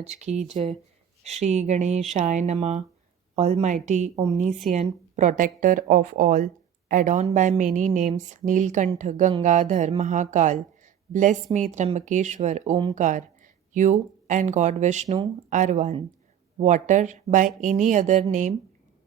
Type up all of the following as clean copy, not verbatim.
Maharaj ki jai. Shree Ganeshaय Namah. Almighty, omniscient, protector of all, adorned by many names, Neelkantha, Gangadhar, Mahakal. Bless me, Trambakeshwar, Omkar. You and God Vishnu are one. Water by any other name,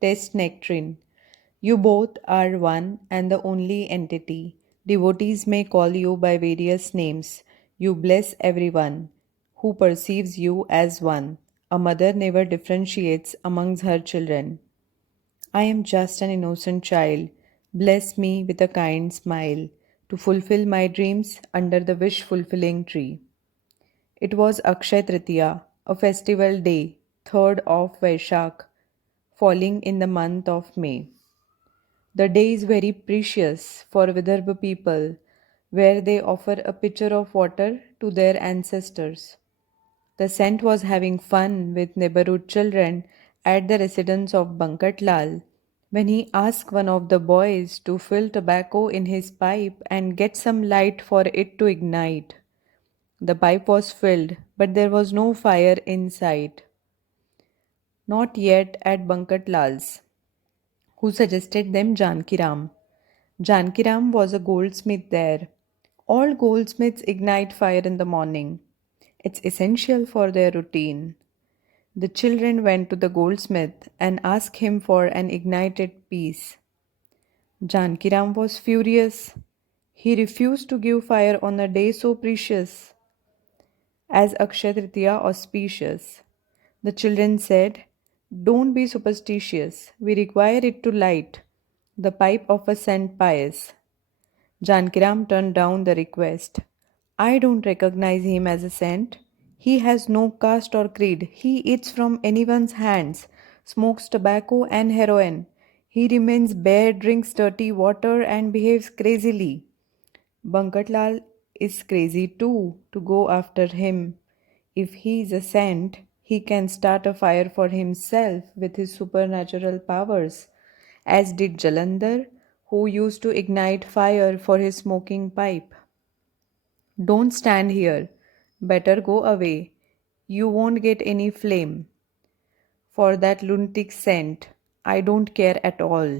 taste nectarine. You both are one and the only entity. Devotees may call you by various names. You bless everyone who perceives you as one. A mother never differentiates amongst her children. I am just an innocent child. Bless me with a kind smile to fulfill my dreams under the wish fulfilling tree. It was Akshay Tritiya, a festival day, 3rd of Vaishak, falling in the month of May. The day is very precious for Vidarbha people, where they offer a pitcher of water to their ancestors. The saint was having fun with neighborhood children at the residence of Bankat Lal when he asked one of the boys to fill tobacco in his pipe and get some light for it to ignite. The pipe was filled, but there was no fire inside. Not yet at Bankat Lal's, who suggested them Jankiram. Jankiram was a goldsmith there. All goldsmiths ignite fire in the morning. It's essential for their routine. The children went to the goldsmith and asked him for an ignited piece. Jankiram was furious. He refused to give fire on a day so precious as Akshaya Tritiya auspicious. The children said, "Don't be superstitious. We require it to light the pipe of a Saint Pius." Jankiram turned down the request. "I don't recognize him as a saint. He has no caste or creed. He eats from anyone's hands, smokes tobacco and heroin. He remains bare, drinks dirty water, and behaves crazily. Bankatlal is crazy too to go after him. If he is a saint, he can start a fire for himself with his supernatural powers, as did Jalandhar, who used to ignite fire for his smoking pipe. Don't stand here. Better go away. You won't get any flame. For that lunatic saint, I don't care at all."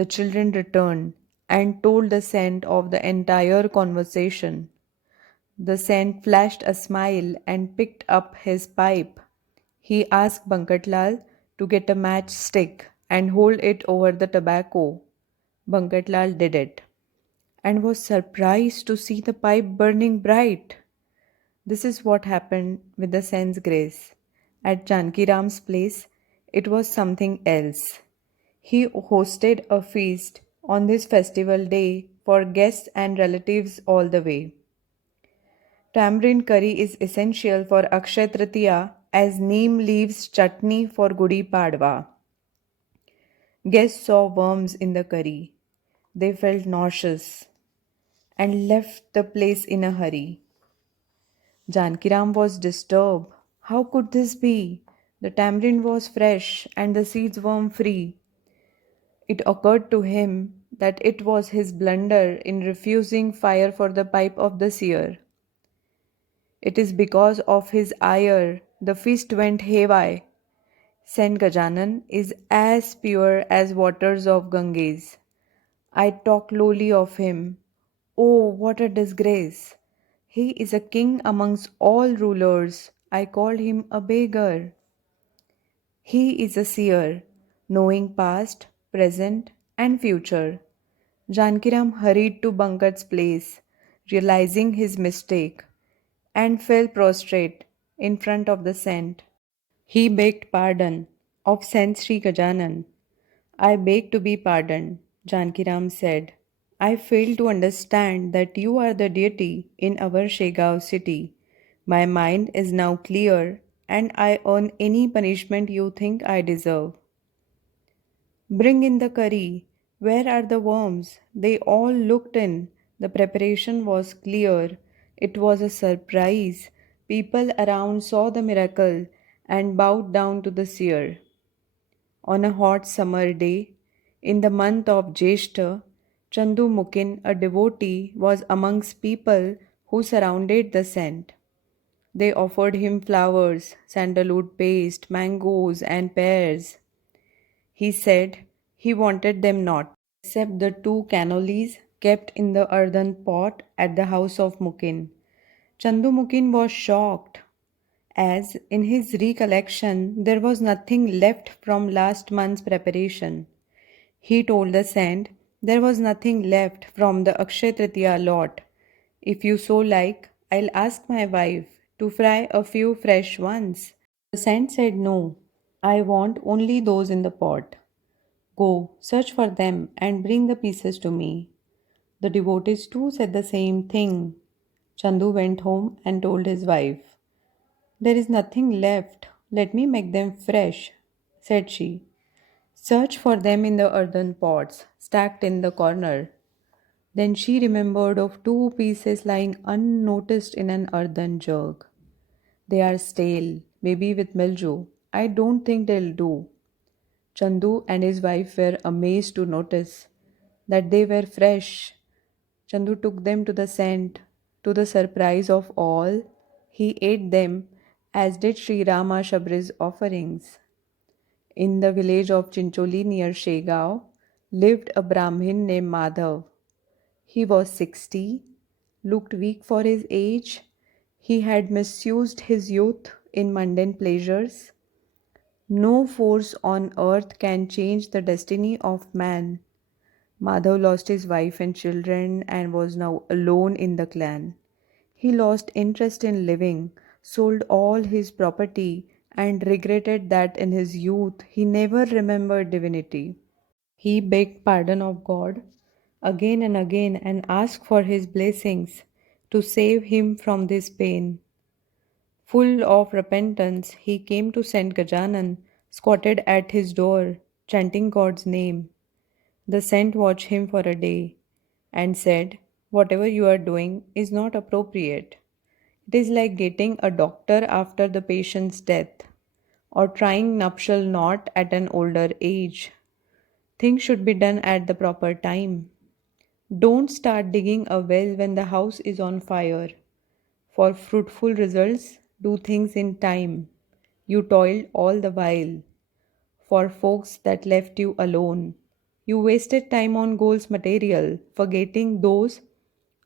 The children returned and told the saint of the entire conversation. The saint flashed a smile and picked up his pipe. He asked Bankatlal to get a matchstick and hold it over the tobacco. Bankatlal did it and was surprised to see the pipe burning bright. This is what happened with the saint's grace. At Janki Ram's place, it was something else. He hosted a feast on this festival day for guests and relatives all the way. Tamarind curry is essential for Akshay Tritiya as neem leaves chutney for Gudi Padwa. Guests saw worms in the curry. They felt nauseous and left the place in a hurry. Jankiram was disturbed. How could this be? The tamarind was fresh and the seeds worm free. It occurred to him that it was his blunder in refusing fire for the pipe of the seer. It is because of his ire the feast went haywire. Saint Gajanan is as pure as waters of Ganges. I talk lowly of him. Oh, what a disgrace! He is a king amongst all rulers. I call him a beggar. He is a seer, knowing past, present, and future. Jankiram hurried to Bankat's place, realizing his mistake, and fell prostrate in front of the saint. He begged pardon of Saint Shree Gajanan. "I beg to be pardoned," Jankiram said. "I fail to understand that you are the deity in our Shegaon city. My mind is now clear, and I earn any punishment you think I deserve." "Bring in the curry. Where are the worms?" They all looked in. The preparation was clear. It was a surprise. People around saw the miracle and bowed down to the seer. On a hot summer day, in the month of Jeshta, Chandu Mukin, a devotee, was amongst people who surrounded the saint. They offered him flowers, sandalwood paste, mangoes, and pears. He said he wanted them not, except the two cannolis kept in the earthen pot at the house of Mukin. Chandu Mukin was shocked, as in his recollection there was nothing left from last month's preparation. He told the saint there was nothing left from the Akshay Tritiya lot. If you so like, I'll ask my wife to fry a few fresh ones. The saint said no, I want only those in the pot. Go, search for them and bring the pieces to me. The devotees too said the same thing. Chandu went home and told his wife, there is nothing left. Let me make them fresh, said she. Search for them in the earthen pots, stacked in the corner. Then she remembered of two pieces lying unnoticed in an earthen jug. They are stale, maybe with mildew. I don't think they'll do. Chandu and his wife were amazed to notice that they were fresh. Chandu took them to the saint. To the surprise of all, he ate them, as did Sri Rama Shabri's offerings. In the village of Chincholi near Shegao lived a Brahmin named Madhav. He was 60, looked weak for his age. He had misused his youth in mundane pleasures. No force on earth can change the destiny of man. Madhav lost his wife and children and was now alone in the clan. He lost interest in living, sold all his property, and regretted that in his youth he never remembered divinity. He begged pardon of God again and again and asked for his blessings to save him from this pain. Full of repentance, he came to Saint Gajanan, squatted at his door, chanting God's name. The saint watched him for a day and said, whatever you are doing is not appropriate. It is like getting a doctor after the patient's death, or trying nuptial knot at an older age. Things should be done at the proper time. Don't start digging a well when the house is on fire. For fruitful results, do things in time. You toiled all the while for folks that left you alone. You wasted time on goals material, forgetting those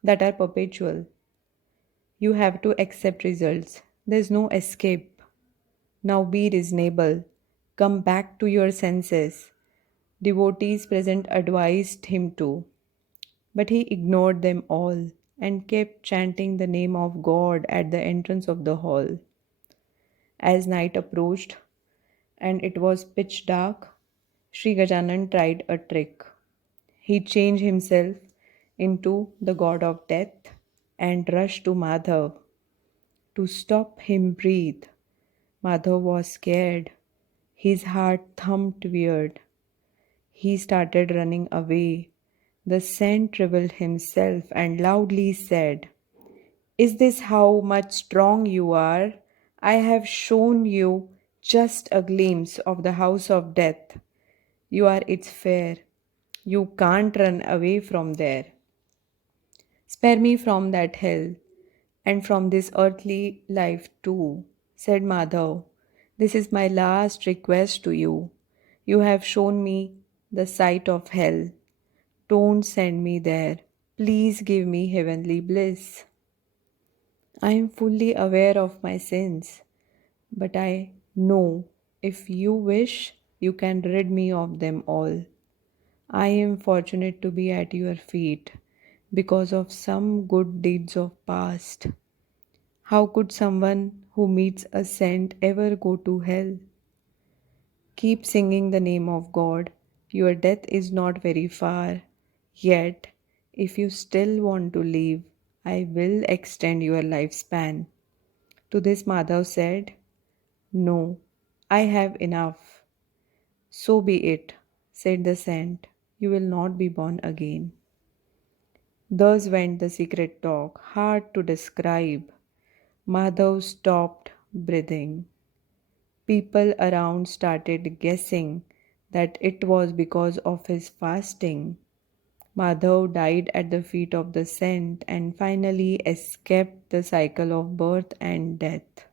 that are perpetual. You have to accept results. There's no escape. Now be reasonable. Come back to your senses. Devotees present advised him to, but he ignored them all and kept chanting the name of God at the entrance of the hall. As night approached and it was pitch dark, Shree Gajanan tried a trick. He changed himself into the god of death and rushed to Madhav to stop him breathe. Madhav was scared. His heart thumped weird. He started running away. The saint revealed himself and loudly said, is this how much strong you are? I have shown you just a glimpse of the house of death. You are its fare. You can't run away from there. Spare me from that hell and from this earthly life too, said Madhav. This is my last request to you. You have shown me the sight of hell. Don't send me there. Please give me heavenly bliss. I am fully aware of my sins, but I know if you wish, you can rid me of them all. I am fortunate to be at your feet because of some good deeds of past. How could someone who meets a saint ever go to hell? Keep singing the name of God. Your death is not very far. Yet, if you still want to live, I will extend your lifespan. To this Madhav said, no, I have enough. So be it, said the saint. You will not be born again. Thus went the secret talk, hard to describe. Madhav stopped breathing. People around started guessing that it was because of his fasting. Madhav died at the feet of the saint and finally escaped the cycle of birth and death.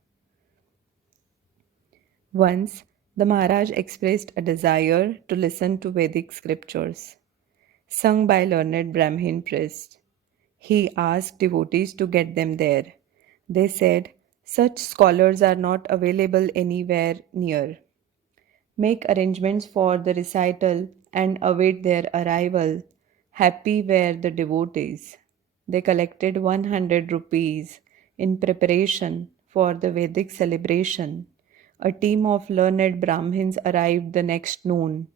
Once, the Maharaj expressed a desire to listen to Vedic scriptures, sung by learned Brahmin priests. He asked devotees to get them there. They said, such scholars are not available anywhere near. Make arrangements for the recital and await their arrival. Happy were the devotees. They collected 100 rupees in preparation for the Vedic celebration. A team of learned Brahmins arrived the next noon.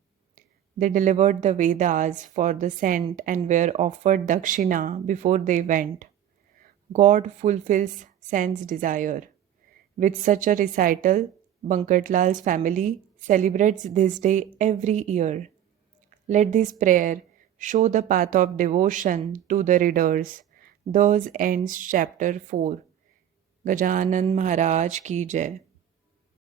They delivered the Vedas for the saint and were offered dakshina before they went. God fulfills saint's desire. With such a recital, Bankatlal's family celebrates this day every year. Let this prayer show the path of devotion to the readers. Thus ends chapter 4. Gajanan Maharaj ki jai.